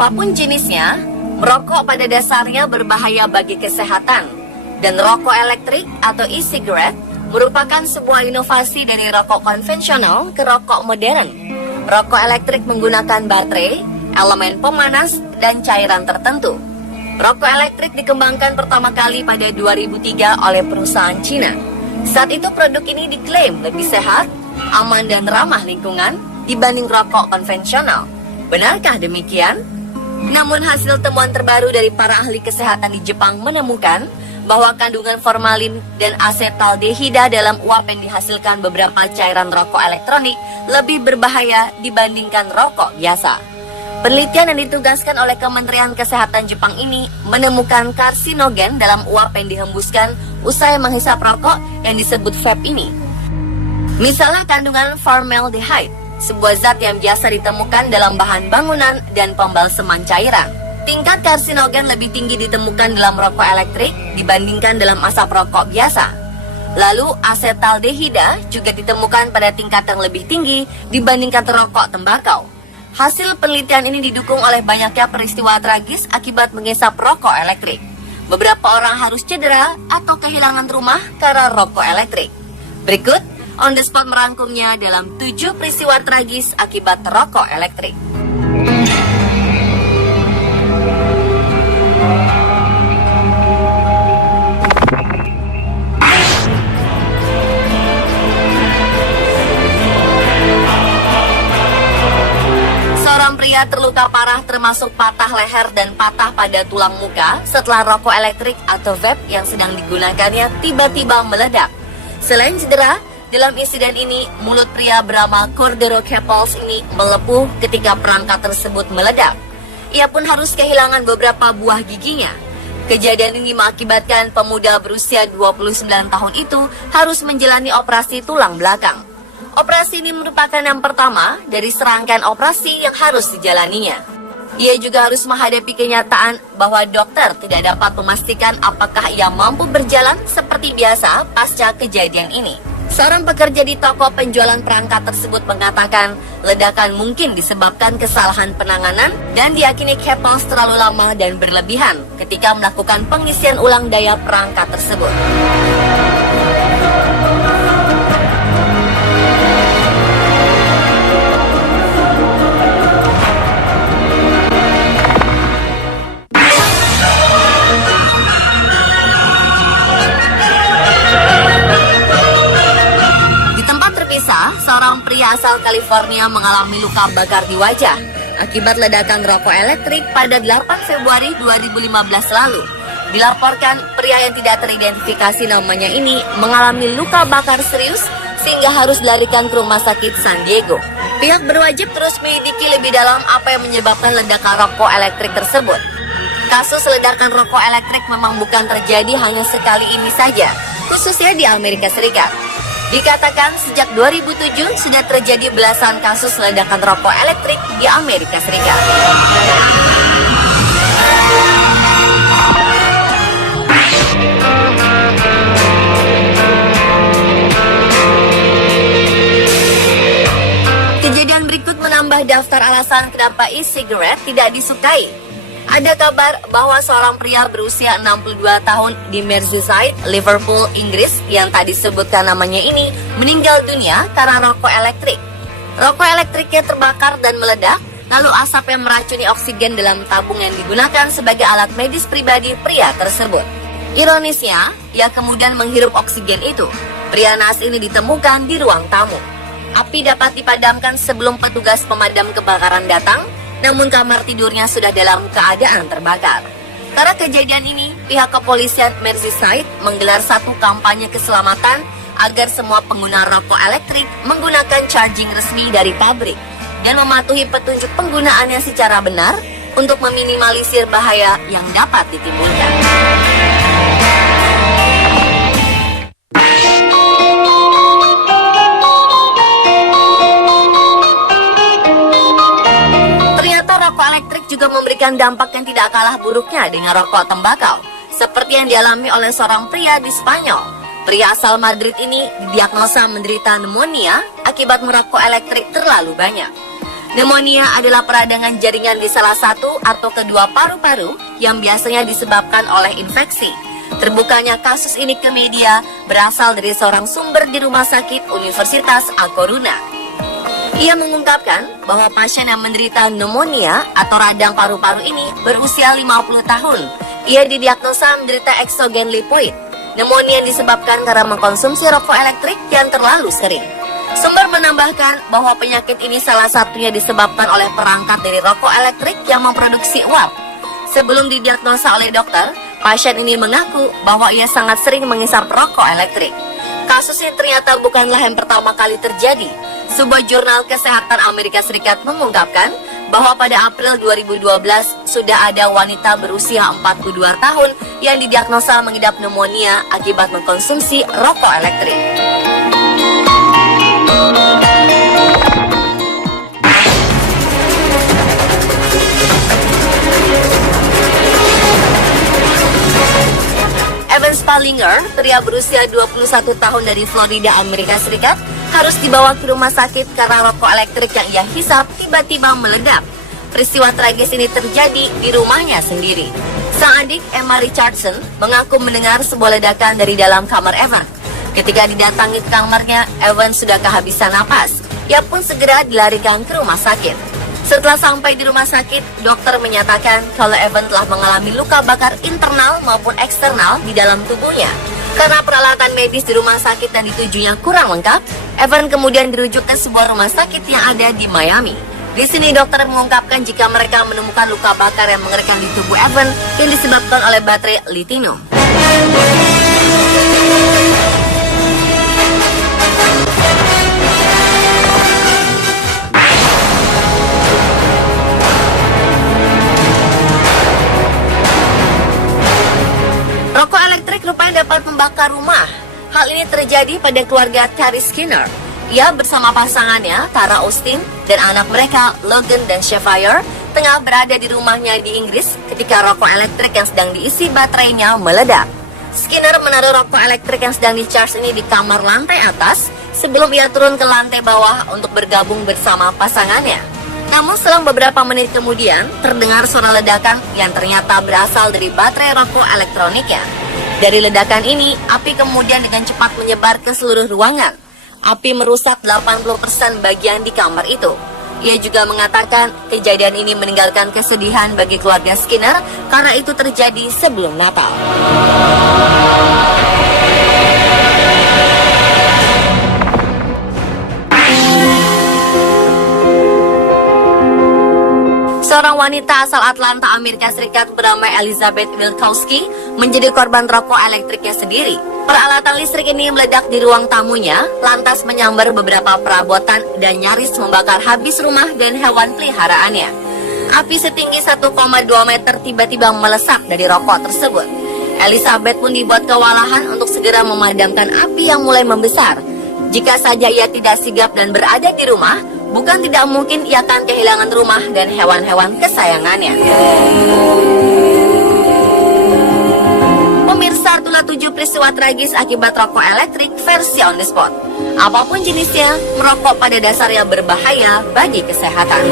Apapun jenisnya, merokok pada dasarnya berbahaya bagi kesehatan. Dan rokok elektrik atau e-cigarette merupakan sebuah inovasi dari rokok konvensional ke rokok modern. Rokok elektrik menggunakan baterai, elemen pemanas, dan cairan tertentu. Rokok elektrik dikembangkan pertama kali pada 2003 oleh perusahaan Cina. Saat itu produk ini diklaim lebih sehat, aman dan ramah lingkungan dibanding rokok konvensional. Benarkah demikian? Namun hasil temuan terbaru dari para ahli kesehatan di Jepang menemukan bahwa kandungan formalin dan asetaldehida dalam uap yang dihasilkan beberapa cairan rokok elektronik lebih berbahaya dibandingkan rokok biasa. Penelitian yang ditugaskan oleh Kementerian Kesehatan Jepang ini menemukan karsinogen dalam uap yang dihembuskan usai menghisap rokok yang disebut vape ini. Misalnya kandungan formaldehyde, sebuah zat yang biasa ditemukan dalam bahan bangunan dan pembalseman cairan. Tingkat karsinogen lebih tinggi ditemukan dalam rokok elektrik dibandingkan dalam asap rokok biasa. Lalu asetaldehida juga ditemukan pada tingkat yang lebih tinggi dibandingkan rokok tembakau. Hasil penelitian ini didukung oleh banyaknya peristiwa tragis akibat mengisap rokok elektrik. Beberapa orang harus cedera atau kehilangan rumah karena rokok elektrik. Berikut On The Spot merangkumnya dalam 7 peristiwa tragis akibat rokok elektrik. Pria terluka parah termasuk patah leher dan patah pada tulang muka setelah rokok elektrik atau vape yang sedang digunakannya tiba-tiba meledak. Selain cedera, dalam insiden ini mulut pria bernama Cordero Capels ini melepuh ketika perangkat tersebut meledak. Ia pun harus kehilangan beberapa buah giginya. Kejadian ini mengakibatkan pemuda berusia 29 tahun itu harus menjalani operasi tulang belakang. Operasi ini merupakan yang pertama dari serangkaian operasi yang harus dijalaninya. Ia juga harus menghadapi kenyataan bahwa dokter tidak dapat memastikan apakah ia mampu berjalan seperti biasa pasca kejadian ini. Seorang pekerja di toko penjualan perangkat tersebut mengatakan ledakan mungkin disebabkan kesalahan penanganan dan diyakini Capels terlalu lama dan berlebihan ketika melakukan pengisian ulang daya perangkat tersebut. Seorang pria asal California mengalami luka bakar di wajah akibat ledakan rokok elektrik pada 8 Februari 2015 lalu. Dilaporkan pria yang tidak teridentifikasi namanya ini mengalami luka bakar serius sehingga harus dilarikan ke rumah sakit San Diego. Pihak berwajib terus menyelidiki lebih dalam apa yang menyebabkan ledakan rokok elektrik tersebut. Kasus ledakan rokok elektrik memang bukan terjadi hanya sekali ini saja, khususnya di Amerika Serikat. Dikatakan sejak 2007 sudah terjadi belasan kasus ledakan rokok elektrik di Amerika Serikat. Kejadian berikut menambah daftar alasan kenapa e-cigarette tidak disukai. Ada kabar bahwa seorang pria berusia 62 tahun di Merseyside, Liverpool, Inggris yang tak disebutkan namanya ini meninggal dunia karena rokok elektrik. Rokok elektriknya terbakar dan meledak, lalu asap yang meracuni oksigen dalam tabung yang digunakan sebagai alat medis pribadi pria tersebut. Ironisnya, ia kemudian menghirup oksigen itu. Pria naas ini ditemukan di ruang tamu. Api dapat dipadamkan sebelum petugas pemadam kebakaran datang, namun kamar tidurnya sudah dalam keadaan terbakar. Karena kejadian ini, pihak kepolisian Merseyside menggelar satu kampanye keselamatan agar semua pengguna rokok elektrik menggunakan charging resmi dari pabrik dan mematuhi petunjuk penggunaannya secara benar untuk meminimalisir bahaya yang dapat ditimbulkan. Juga memberikan dampak yang tidak kalah buruknya dengan rokok tembakau, seperti yang dialami oleh seorang pria di Spanyol. Pria asal Madrid ini didiagnosa menderita pneumonia akibat merokok elektrik terlalu banyak. Pneumonia adalah peradangan jaringan di salah satu atau kedua paru-paru yang biasanya disebabkan oleh infeksi. Terbukanya kasus ini ke media berasal dari seorang sumber di Rumah Sakit Universitas A Coruña. Ia mengungkapkan bahwa pasien yang menderita pneumonia atau radang paru-paru ini berusia 50 tahun. Ia didiagnosa menderita eksogen lipoid. Pneumonia disebabkan karena mengkonsumsi rokok elektrik yang terlalu sering. Sumber menambahkan bahwa penyakit ini salah satunya disebabkan oleh perangkat dari rokok elektrik yang memproduksi uap. Sebelum didiagnosa oleh dokter, pasien ini mengaku bahwa ia sangat sering menghisap rokok elektrik. Kasus ini ternyata bukanlah yang pertama kali terjadi. Sebuah jurnal kesehatan Amerika Serikat mengungkapkan bahwa pada April 2012 sudah ada wanita berusia 42 tahun yang didiagnosa mengidap pneumonia akibat mengkonsumsi rokok elektrik. Evan Spallinger, pria berusia 21 tahun dari Florida, Amerika Serikat, harus dibawa ke rumah sakit karena rokok elektrik yang ia hisap tiba-tiba meledak. Peristiwa tragis ini terjadi di rumahnya sendiri. Sang adik, Emma Richardson, mengaku mendengar sebuah ledakan dari dalam kamar Evan. Ketika didatangi ke kamarnya, Evan sudah kehabisan napas. Ia pun segera dilarikan ke rumah sakit. Setelah sampai di rumah sakit, dokter menyatakan kalau Evan telah mengalami luka bakar internal maupun eksternal di dalam tubuhnya. Karena peralatan medis di rumah sakit yang ditujunya kurang lengkap, Evan kemudian dirujuk ke sebuah rumah sakit yang ada di Miami. Di sini dokter mengungkapkan jika mereka menemukan luka bakar yang mengerikan di tubuh Evan yang disebabkan oleh baterai lithium. Rokok elektrik rupanya dapat membakar rumah. Hal ini terjadi pada keluarga Terry Skinner. Ia bersama pasangannya, Tara Austin, dan anak mereka, Logan dan Sapphire, tengah berada di rumahnya di Inggris ketika rokok elektrik yang sedang diisi baterainya meledak. Skinner menaruh rokok elektrik yang sedang di-charge ini di kamar lantai atas sebelum ia turun ke lantai bawah untuk bergabung bersama pasangannya. Namun selang beberapa menit kemudian, terdengar suara ledakan yang ternyata berasal dari baterai rokok elektroniknya. Dari ledakan ini, api kemudian dengan cepat menyebar ke seluruh ruangan. Api merusak 80% bagian di kamar itu. Ia juga mengatakan kejadian ini meninggalkan kesedihan bagi keluarga Skinner karena itu terjadi sebelum Natal. Seorang wanita asal Atlanta, Amerika Serikat bernama Elizabeth Wilkowski menjadi korban rokok elektriknya sendiri. Peralatan listrik ini meledak di ruang tamunya, lantas menyambar beberapa perabotan dan nyaris membakar habis rumah dan hewan peliharaannya. Api setinggi 1,2 meter tiba-tiba melesat dari rokok tersebut. Elizabeth pun dibuat kewalahan untuk segera memadamkan api yang mulai membesar. Jika saja ia tidak sigap dan berada di rumah, bukan tidak mungkin ia akan kehilangan rumah dan hewan-hewan kesayangannya. Pemirsa, itulah 7 peristiwa tragis akibat rokok elektrik versi on the spot. Apapun jenisnya, merokok pada dasarnya berbahaya bagi kesehatan.